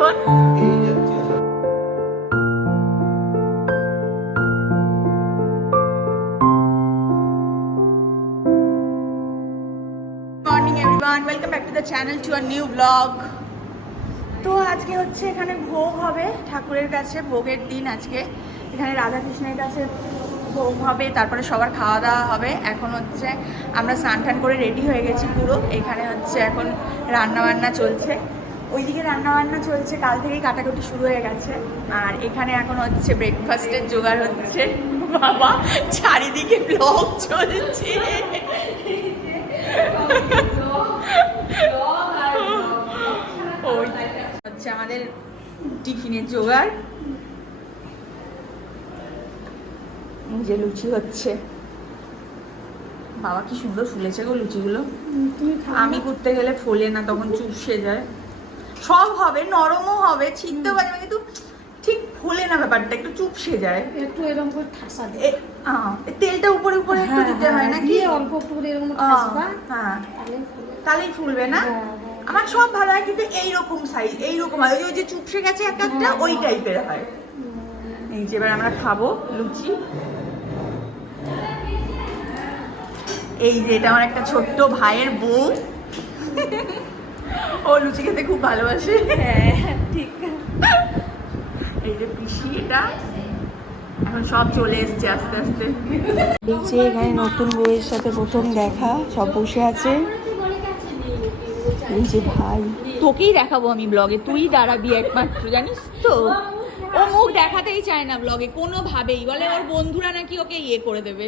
এখন? Morning everyone, welcome back to the channel to a new blog. তো আজকে হচ্ছে এখানে ভোগ হবে ঠাকুরের কাছে, ভোগের দিন আজকে। এখানে রাধাকৃষ্ণের কাছে ভোগ হবে, তারপরে সবার খাওয়া দাওয়া হবে। এখন হচ্ছে আমরা স্নান টান করে রেডি হয়ে গেছি পুরো। এখানে হচ্ছে এখন রান্নাবান্না চলছে, ওইদিকে রান্নাবান্না চলছে, কাল থেকেই কাটাকুটি শুরু হয়ে গেছে। আর এখানে এখন হচ্ছে ব্রেকফাস্টের জোগাড় হচ্ছে। বাবা, চারিদিকে ব্লগ চলছে। হচ্ছে আমাদের টিফিনের জোগাড়, যে লুচি হচ্ছে। বাবা কি সুন্দর ফুলেছে গো লুচিগুলো। আমি করতে গেলে ফোলে না, তখন চুপসে যায়। সব হবে, নরমও হবে, ছিনতেও পারবে, কিন্তু ঠিক ফোলে না, ব্যাপারটা একটু চুপসে যায়। একটু এরকম করে ঠাসা দে, তেলটা উপরে উপরে একটু দিতে হয় নাকি, অল্প একটু করে এরকম ঠাসবা, হ্যাঁ তাহলেই ফুলবে না। আমার সব ভালো হয়, কিন্তু এইরকম সাইজ, এইরকম হয়, ওই যে চুপসে গেছে এক একটা, ওই টাইপের হয়। এই যে এবার আমরা খাবো লুচি। এই যে এটা আমার একটা ছোট্ট ভাইয়ের বউ, ও লুচি খেতে খুব ভালোবাসে। হ্যাঁ ঠিক। এই যে পিসি, এটা এখন সব চলে এসছে আস্তে আস্তে। এই যে এখানে নতুন বউয়ের সাথে প্রথম দেখা, সব বসে আছে। এই যে ভাই, তোকেই দেখাবো আমি ব্লগে, তুই দাঁড়াবি একমাত্র, জানিস তো। ও মুখ দেখাতেই চায় না ব্লগে কোনোভাবেই, বলে ওর বন্ধুরা নাকি ওকে ইয়ে করে দেবে।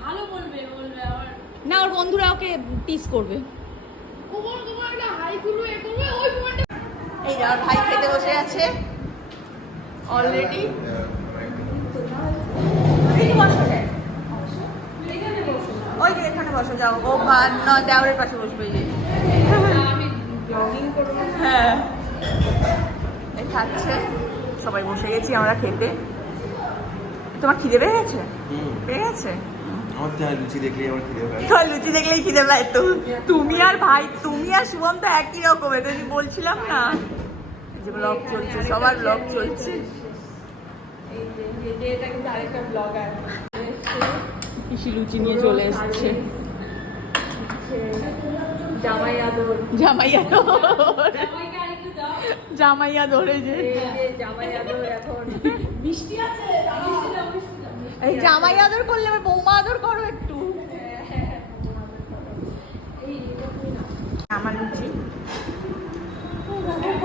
ভালো বলবে বলবে আবার না, ওর বন্ধুরা ওকে টিস করবে। তোমার একটা হাই তুলো এ করবে ওই মোমেন্টে। এই যে আমার ভাই খেতে বসে আছে অলরেডি। ওই যে এখানে বসো, যাও। ও না, দেওয়ারের পাশে বসবে। যে আমি ব্লগিং করব। হ্যাঁ, এই খাচ্ছে, সবাই বসে গেছি আমরা খেতে। তোমার খিদে পেয়ে গেছে? পেয়ে গেছে? লুচি দেখলেই আমার খিদে পায়। তো লুচি দেখলেই খিদে পায় তো। তুমি আর ভাই, তুমি আর শুভম তো একই রকমের, তো আমি বলছিলাম না যে ব্লগ চলছে, সবার ব্লগ চলছে। এই যে এটা কিন্তু আরেকটা ব্লগার পিসি লুচি নিয়ে চলে এসছে। জামাই আদর, জামাই আদর, জামাইকে আরেকটু দাও। জামাই আদর। এই যে জামাই আদর এখন বৃষ্টি আছে, এই জামাই আদর করলে আবার বৌমা আদর করো একটু। আমার লুচি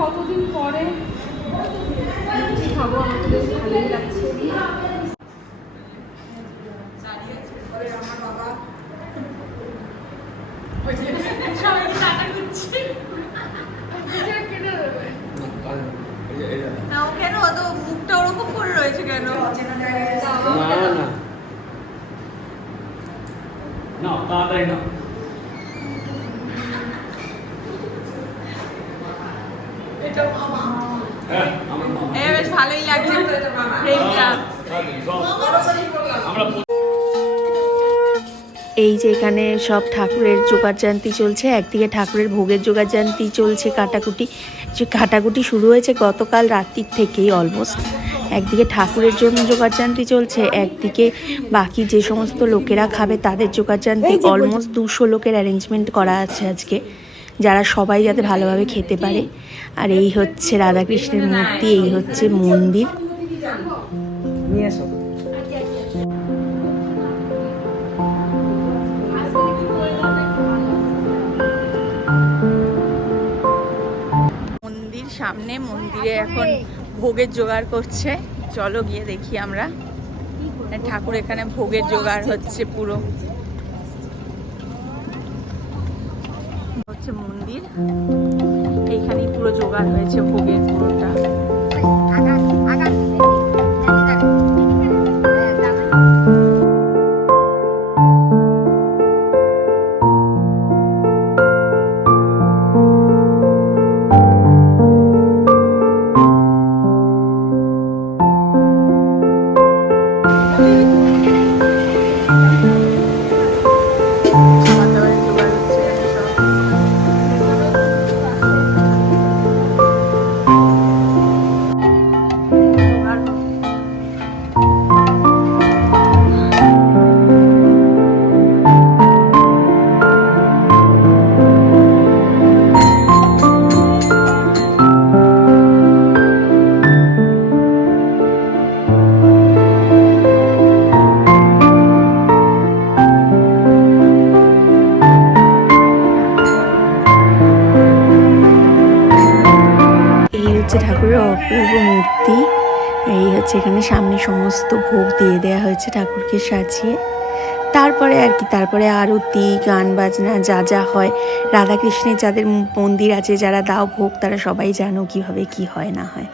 কতদিন পরে লুচি খাবো, আমাকে বেশ ভালোই লাগছে। না, ও কেন অত মুখটা ওরকম করে রয়েছে কেন? না তাড়াতাড়ি না। হ্যাঁ, আমার মামা। বেশ ভালোই লাগছে ফ্রেমটা। এই যে এখানে সব ঠাকুরের জোগাড়জান্তি চলছে। একদিকে ঠাকুরের ভোগের জোগাড়জান্তি চলছে, কাটাকুটি। যে কাটাকুটি শুরু হয়েছে গতকাল রাত্রির থেকেই অলমোস্ট। একদিকে ঠাকুরের জন্য জোগাড়জান্তি চলছে, একদিকে বাকি যে সমস্ত লোকেরা খাবে তাদের জোগাড়জান্তি। অলমোস্ট 200 লোকের অ্যারেঞ্জমেন্ট করা আছে আজকে, যারা সবাই যাতে ভালোভাবে খেতে পারে। আর এই হচ্ছে রাধাকৃষ্ণের মূর্তি, এই হচ্ছে মন্দির। নিয়ে এসো। মন্দির সামনে, মন্দিরে এখন ভোগের জোগাড় করছে। চলো গিয়ে দেখি আমরা। ঠাকুর এখানে ভোগের জোগাড় হচ্ছে পুরো। হচ্ছে মন্দির, এইখানেই পুরো জোগাড় হয়েছে ভোগের পুরোটা। হয়েছে এখানে সামনে সমস্ত ভোগ দিয়ে দেওয়া হয়েছে ঠাকুরকে সাজিয়ে। তারপরে আর কি, তারপরে আরতি, গান বাজনা যা যা হয়, রাধাকৃষ্ণের যাদের মন্দির আছে, যারা দাও ভোগ, তারা সবাই জানো কিভাবে কি হয় না হয়।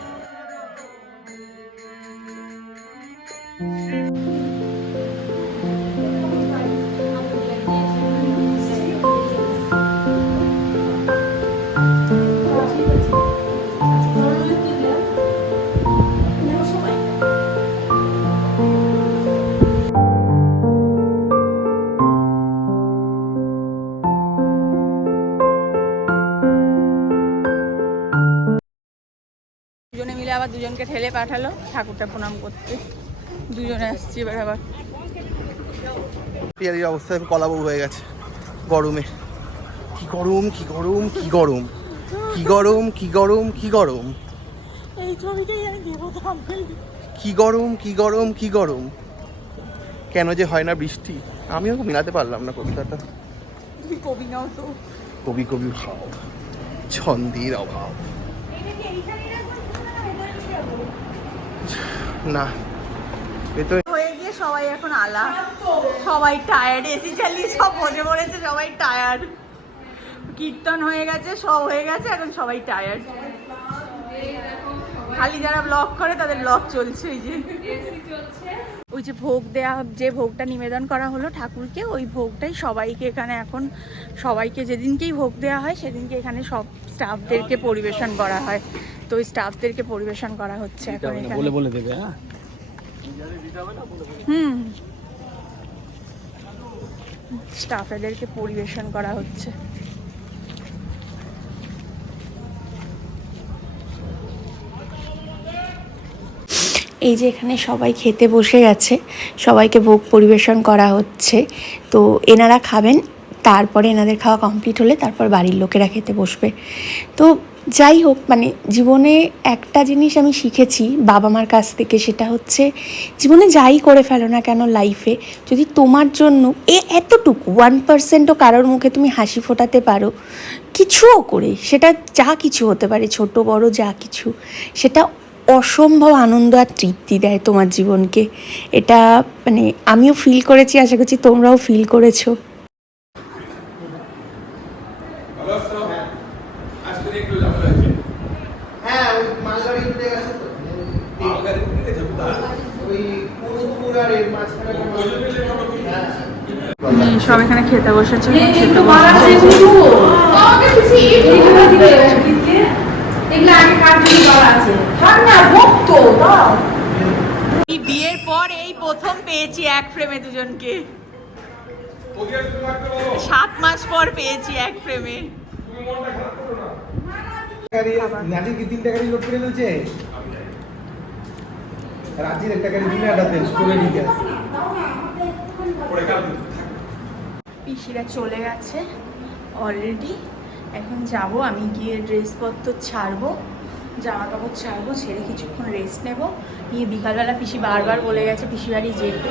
দুজনে মিলে আবার দুজনকে ঠেলে পাঠালো ঠাকুরটা প্রণাম করতে। দুজনে আসছি এবার আবার। পিয়ারির অবস্থা কলাবউ হয়ে গেছে গরমে। কি গরম, কি গরম, কি গরম, কি গরম, কি গরম, কি গরম, এই ছবিটাই আমি দেবো থাম্বনেল। কি গরম, কি গরম, কি গরম। কেন যে হয় না বৃষ্টি, আমিও মিলাতে পারলাম না কবিতাটা। তুমি কবি নাও তো। কবি কবি ভাব, ছন্দের অভাব। না এ তো হয়ে গিয়ে সবাই এখন আলা, সবাই টায়ার্ড, এসি চালিয়ে সব বসে পড়েছে, সবাই টায়ার্ড। কীর্তন হয়ে গেছে, সব হয়ে গেছে, এখন সবাই টায়ার্ড। খালি যারা ব্লগ করে তাদের ব্লগ চলছে। ওই যে ভোগ দেয়া, যে ভোগটা নিবেদন করা হলো ঠাকুরকে, ওই ভোগটাই সবাইকে এখানে এখন, সবাইকে যেদিনকেই ভোগ দেওয়া হয় সেদিনকে এখানে সব স্টাফদেরকে পরিবেশন করা হয়। তো ওই স্টাফদেরকে পরিবেশন করা হচ্ছে এখন এখানে। বলে বলে দেবে। হ্যাঁ, স্টাফেদেরকে পরিবেশন করা হচ্ছে। এই যে এখানে সবাই খেতে বসে গেছে, সবাইকে ভোগ পরিবেশন করা হচ্ছে। তো এনারা খাবেন, তারপরে এনাদের খাওয়া কমপ্লিট হলে তারপর বাড়ির লোকেরা খেতে বসবে। তো যাই হোক, মানে জীবনে একটা জিনিস আমি শিখেছি বাবা মার কাছ থেকে, সেটা হচ্ছে জীবনে যাই করে ফেলো না কেন লাইফে, যদি তোমার জন্য এতটুকু 1%ও কারোর মুখে তুমি হাসি ফোটাতে পারো কিছুও করে, সেটা যা কিছু হতে পারে, ছোট বড় যা কিছু, সেটা অসম্ভব আনন্দ আর তৃপ্তি দেয় তোমার জীবনকে। এটা মানে আমিও ফিল করেছি, আশা করছি তোমরাও ফিল করেছো। হ্যাঁ, ওই মালগাড়ি উঠে গেছে তো, ওই পুরুদপুর আর এর মাঝখানে সব এখানে খেতে বসেছে। বিয়ের পর এই প্রথম পেয়েছি এক ফ্রেমে দুজনকে, 7 মাস পর পেয়েছি এক ফ্রেমে। নাটির কি 3 টাকারই লোড করে দিয়েছে? রাজির একটা গাড়ি দিনে আটাতে স্টোরে নিয়ে আসে। পিসিরা চলে গেছে অলরেডি। এখন যাব, আমি গিয়ে ড্রেসপত্র ছাড়বো, জামা কাপড় ছাড়বো, ছেড়ে কিছুক্ষণ রেস্ট নেব, নিয়ে বিকালবেলা পিসি বারবার বলে গেছে পিসি বাড়ি যেতে,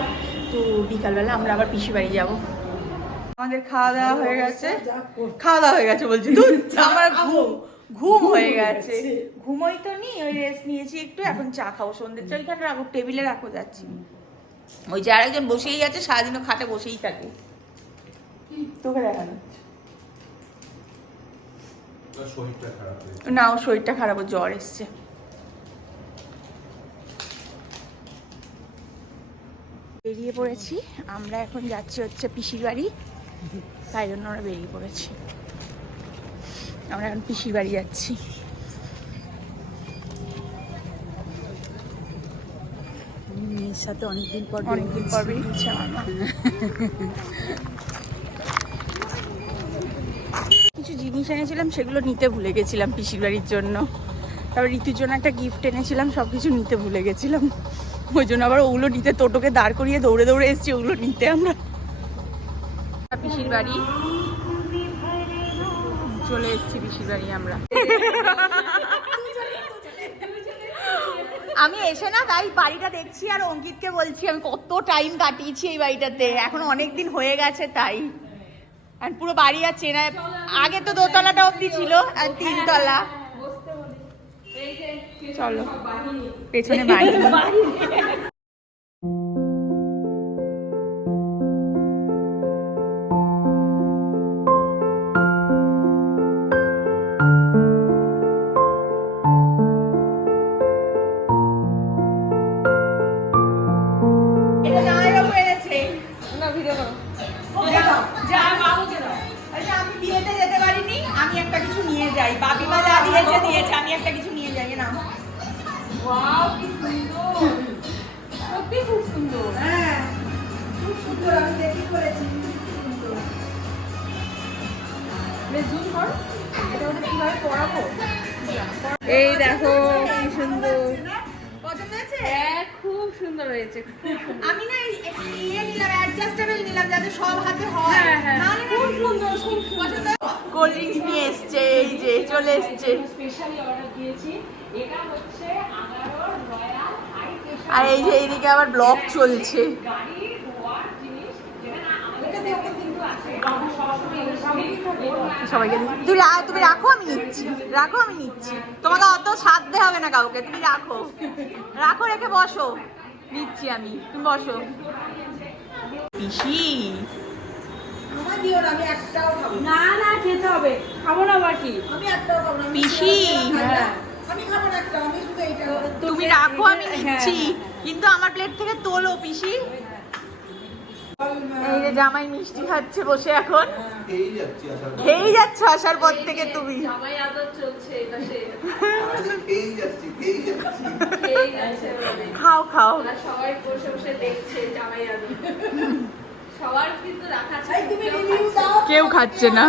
তো বিকালবেলা আমরা আবার পিসি বাড়ি যাব। আমাদের খাওয়া দাওয়া হয়ে গেছে, খাওয়া দাওয়া হয়ে গেছে বলছি তো, আমার ঘুম হয়ে গেছে। ঘুমোই তো নি, ওই রেস্ট নিয়েছি একটু, এখন চা খাবো। সন্ধ্যের চা ওইখানে রাখো, টেবিলে রাখো, যাচ্ছি। ওই যে আরেকজন বসেই আছে, সারাদিনও খাটে বসেই থাকে। তোকে দেখানো না, ওর শরীরটা খারাপ, ওর জ্বর এসছে। বেরিয়ে পড়েছি আমরা, এখন যাচ্ছি হচ্ছে পিসির বাড়ি, তাই জন্য আমরা বেরিয়ে পড়েছি। আমরা এখন পিসির বাড়ি যাচ্ছি। মেয়ের সাথে অনেকদিন পর বেরিয়েছে আমার মা। কিছু জিনিস এনেছিলাম, সেগুলো নিতে ভুলে গেছিলাম পিসির বাড়ির জন্য। তারপর ঋতুর জন্য একটা গিফট এনেছিলাম, সব কিছু নিতে ভুলে গেছিলাম। ওই জন্য আবার ওগুলো নিতে টোটোকে দাঁড় করিয়ে দৌড়ে দৌড়ে এসেছি ওগুলো নিতে। আমরা পিসির বাড়ি চলে এসেছি, পিসির বাড়ি আমরা। আমি এসে না তাই বাড়িটা দেখছি আর অঙ্কিতকে বলছি আমি কত টাইম কাটিয়েছি এই বাড়িটাতে, এখন অনেক দিন হয়ে গেছে তাই। আর পুরো বাড়ি আর চেনা, আগে তো দোতলাটা অবধি ছিল আর 3 তলা। চলো পেছনে বাহিনী এটা জামাইবাবু এনেছে। না ভিডিও করো। যা বাবুকে দাও। আচ্ছা, আমি বিয়েতে যেতে পারিনি, আমি একটা কিছু নিয়ে যাই। বাপিমা যা দিয়েছে, আমি একটা কিছু নিয়ে যাই না। ওয়াও কি সুন্দর, সত্যি খুব সুন্দর। হ্যাঁ, খুব সুন্দর, আমি দেখি করেছি। জুম কর, এটা ওদের কিভাবে পড়াবো। এই দেখো কি সুন্দর, পছন্দ হয়েছে? হ্যাঁ খুব সুন্দর হয়েছে। আমি না ইয়ে নিলাম, অ্যাডজাস্টেবল নিলাম যাতে সব হাতে হয়। হ্যাঁ, হ্যাঁ। নাহলে না খুব সুন্দর, খুব পছন্দ। কোল্ড ড্রিঙ্কস নিয়ে এসছে, এই যে চলে এসছে। স্পেশালি অর্ডার দিয়েছি, এটা হচ্ছে আগারোর রয়্যাল হাই প্রেশার আর এই যে এইদিকে আবার ব্লগ চলছে। গাড়ি ধোয়ার জিনিস, যেটা আমাদের দেশে কিন্তু আছে। আমরা সবসময় সবই সবাইকে তুমি রাখো, আমি নিচ্ছি। তোমাকে অত সাধতে হবে না কাউকে, তুমি রাখো, রেখে বসো, নিচ্ছি আমি, তুমি বসো। পিসি না না খেতে হবে, খাবো না বাকি। পিসি হ্যাঁ তুমি রাখো, আমি নিচ্ছি, কিন্তু আমার প্লেট থেকে তোলো পিসি। এই যে জামাই মিষ্টি খাচ্ছে বসে এখন, খেয়েই যাচ্ছি আসার পর। খেয়েই যাচ্ছ আসার পর থেকে তুমি। জামাই আদর চলছে এটা সে খেয়েই যাচ্ছি। খেয়েই যাচ্ছে মানে। খাও ওরা সবাই বসে বসে দেখছে জামাই আদর। সবার কিন্তু রাখা আছে, কেউ খাচ্ছে না।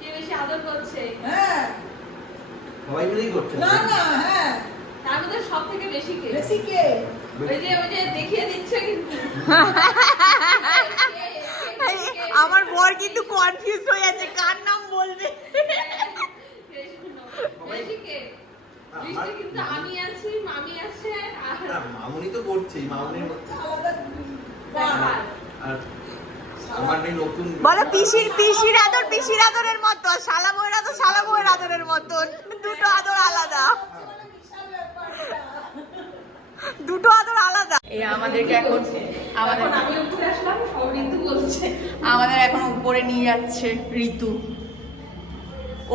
কে বেশি আদর করছে সবাই মিলেই করছে। তার মধ্যে সব থেকে বেশি কে? ওই যে দেখিয়ে দিচ্ছে কিন্তু। আমার বর কিন্তু কনফিউজ হয়ে যাচ্ছে কার নাম বলবে। বেশি কে? লিস্টে কিন্তু আমি আছি, মামি আছে, আর মামুনি তো করছেই, মামুনির মধ্যে আর আর আমার এই নতুন বলো পিসির আদরের মতো, আর শালা বউয়ের আদরের মতন, দুটো আদর আলাদা। এই আমাদেরকে এখন আমি উপরে আসলাম, সব ঋতু বলছে। আমাদের এখন উপরে নিয়ে যাচ্ছে ঋতু,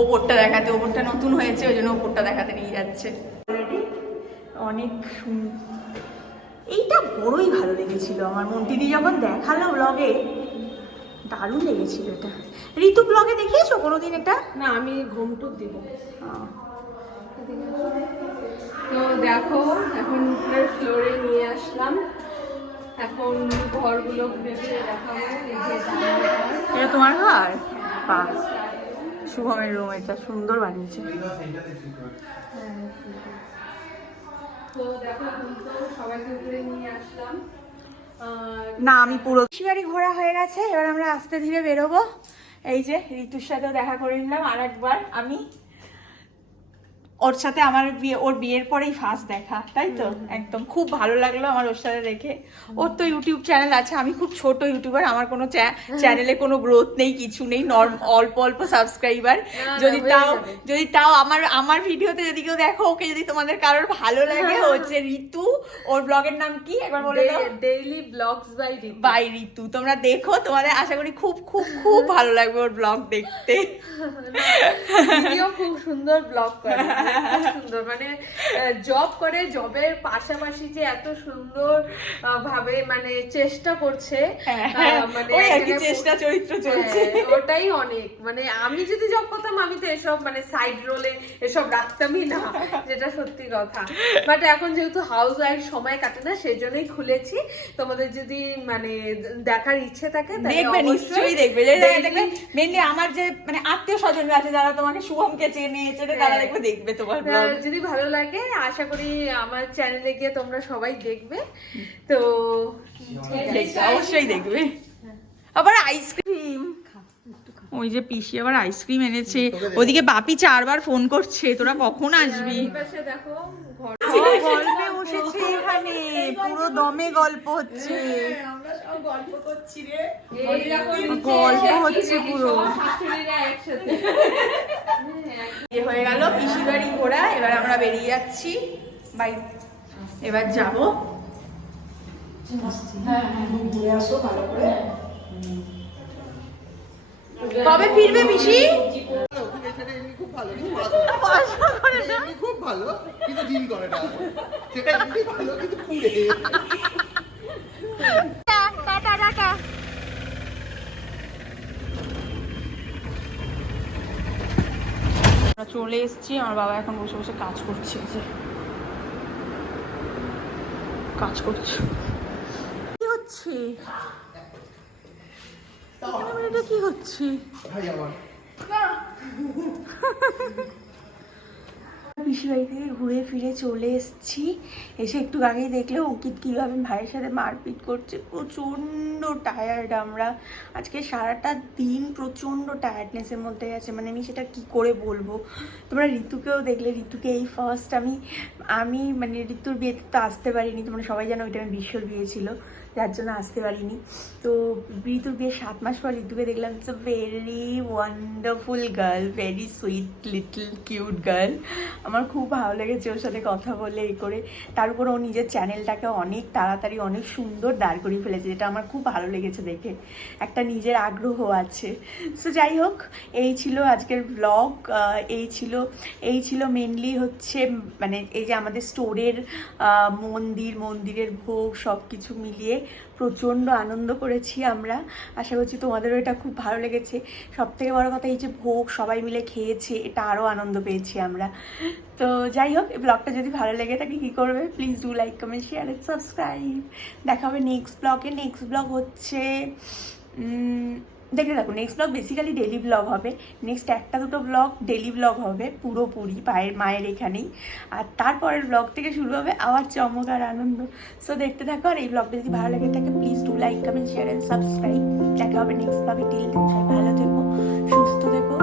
ওপরটা দেখাতে। ওপরটা নতুন হয়েছে, ওই জন্য ওপরটা দেখাতে নিয়ে যাচ্ছে। অনেক এইটা বড়ই ভালো লেগেছিল আমার, মন্টিদি যখন দেখালো ব্লগে দারুণ লেগেছিল এটা। ঋতু ব্লগে দেখিয়েছো কোনোদিন এটা? না, আমি ঘুমটুক দিব। আহ, তো দেখো এখন উপরের ফ্লোরে নিয়ে আসলাম, এখন ঘরগুলো ঘুরে ঘুরে দেখাবো। এই যে জানালার ঘর। এটা তোমার ঘর? বাহ, শুভমের রুম, এটা সুন্দর বানিয়েছে। তো দেখো এখন তো সবাইকে উপরে নিয়ে আসলাম। না, আমি পুরো বাড়ি ঘোরা হয়ে গেছে, এবার আমরা আস্তে ধীরে বেরোবো। এই যে ঋতুর সাথেও দেখা করে নিলাম আর একবার। আমি ওর সাথে আমার ওর বিয়ের পরেই ফার্স্ট দেখা, তাই তো? একদম খুব ভালো লাগলো আমার ওর সাথে দেখে। ওর তো ইউটিউব চ্যানেল আছে, আমি খুব ছোট ইউটিউবার, আমার কোনো চ্যানেলে কোনো গ্রোথ নেই, কিছু নেই, অল্প সাবস্ক্রাইবার। যদি তাও আমার ভিডিওতে যদি কেউ দেখো, ওকে যদি তোমাদের কারোর ভালো লাগে, হচ্ছে ঋতু, ওর ব্লগের নাম কি একবার বলে দাও? ডেইলি ব্লগস বাই ঋতু। তোমরা দেখো, তোমাদের আশা করি খুব খুব খুব ভালো লাগবে ওর ব্লগ দেখতে। ভিডিও খুব সুন্দর ব্লগ করে, খুব সুন্দর, মানে জব করে, জবের পাশাপাশি যে এত সুন্দর ভাবে মানে চেষ্টা করছে, মানে ওই আর কি চেষ্টা চরিত্র চলছে, ওটাই অনেক। মানে আমি যদি জব করতাম, আমি তো এসব মানে সাইড রোলে এসব রাখতামই না, যেটা সত্যি কথা। বাট এখন যেহেতু হাউস ওয়াইফ সময় কাটে না, সেই জন্যই খুলেছি। তোমাদের যদি মানে দেখার ইচ্ছে থাকে দেখবে, নিশ্চয়ই দেখবে। মেনলি আমার যে মানে আত্মীয় স্বজনরা আছে যারা তোমাকে শুভমকে চেনে তারা দেখবে তোমার ব্লগ। যদি ভালো লাগে, আশা করি আমার চ্যানেলে গিয়ে তোমরা সবাই দেখবে। তো অবশ্যই দেখবে। আবার আইসক্রিম, ওই যে পিসি আবার আইসক্রিম এনেছে। ওদিকে বাপি 4বার ফোন করছে, তোরা কখন আসবি? দেখো গল্পে বসেছে এখানে, পুরো দমে গল্প হচ্ছে। গল্প করছি রে। গল্প হচ্ছে পুরো শাশুড়িরা একসাথে এ হয়ে গেল পিসি বাড়ি ঘোরা, এবার আমরা বেরিয়ে যাচ্ছি বাই। এবার যাব কবে ফিরবে পিসি? খুব ভালো কিন্তু জিম করে না, সেটা এমনি ভালো কিন্তু পুড়ে। Tata tata. আমরা চলে এসেছি, আমার বাবা এখন বসে বসে কাজ করছে, যে কাজ করছে। কি হচ্ছে এটা, কি হচ্ছে? ভাই আমার পিসি বাড়ি থেকে ঘুরে ফিরে চলে এসেছি। এসে একটু আগেই দেখলে অঙ্কিত কীভাবে ভাইয়ের সাথে মারপিট করছে। প্রচণ্ড টায়ার্ড আমরা আজকে, সারাটা দিন প্রচণ্ড টায়ার্ডনেসের মধ্যে গেছে, মানে আমি সেটা কি করে বলবো। তোমরা ঋতুকেও দেখলে, ঋতুকে এই ফার্স্ট আমি মানে ঋতুর বিয়েতে তো আসতে পারিনি, তোমরা সবাই জানো ওইটা আমার বিশ্বর বিয়ে ছিল, যার জন্য আসতে পারিনি। তো ঋতুর বিয়ে 7 মাস পর ঋতুকে দেখলাম। It's a very wonderful girl, very sweet little cute girl. আমার খুব ভালো লেগেছে ওর সাথে কথা বলে এই করে। তার উপর ও নিজের চ্যানেলটাকে অনেক তাড়াতাড়ি অনেক সুন্দর দাঁড় করিয়ে ফেলেছে, যেটা আমার খুব ভালো লেগেছে দেখে, একটা নিজের আগ্রহ আছে। সো যাই হোক, এই ছিল আজকের ব্লগ। এই ছিল মেনলি হচ্ছে মানে এই যে আমাদের স্টোরের মন্দিরের ভোগ সব কিছু মিলিয়ে প্রচণ্ড আনন্দ করেছি আমরা। আশা করছি তোমাদেরও এটা খুব ভালো লেগেছে। সবথেকে বড় কথা, এই যে ভোগ সবাই মিলে খেয়েছে, এটা আরও আনন্দ পেয়েছি আমরা। তো যাই হোক, এই ব্লগটা যদি ভালো লেগে থাকে কী করবে, please do like, comment, share and subscribe. দেখা হবে নেক্সট ব্লগে। নেক্সট ব্লগ হচ্ছে দেখতে থাকুন। Next vlog basically daily vlog হবে। নেক্সট 1-2 ব্লগ ডেলি ব্লগ হবে পুরোপুরি মায়ের এখানেই। আর তারপরের ব্লগ থেকে শুরু হবে আবার চমক আর আনন্দ। সো দেখতে থাকো। আর এই ব্লগটা যদি ভালো লাগে থাকে please do like, comment, share and subscribe. দেখা হবে নেক্সট ব্লগে। টিল দেন সবাই ভালো থেকো, সুস্থ থেকো।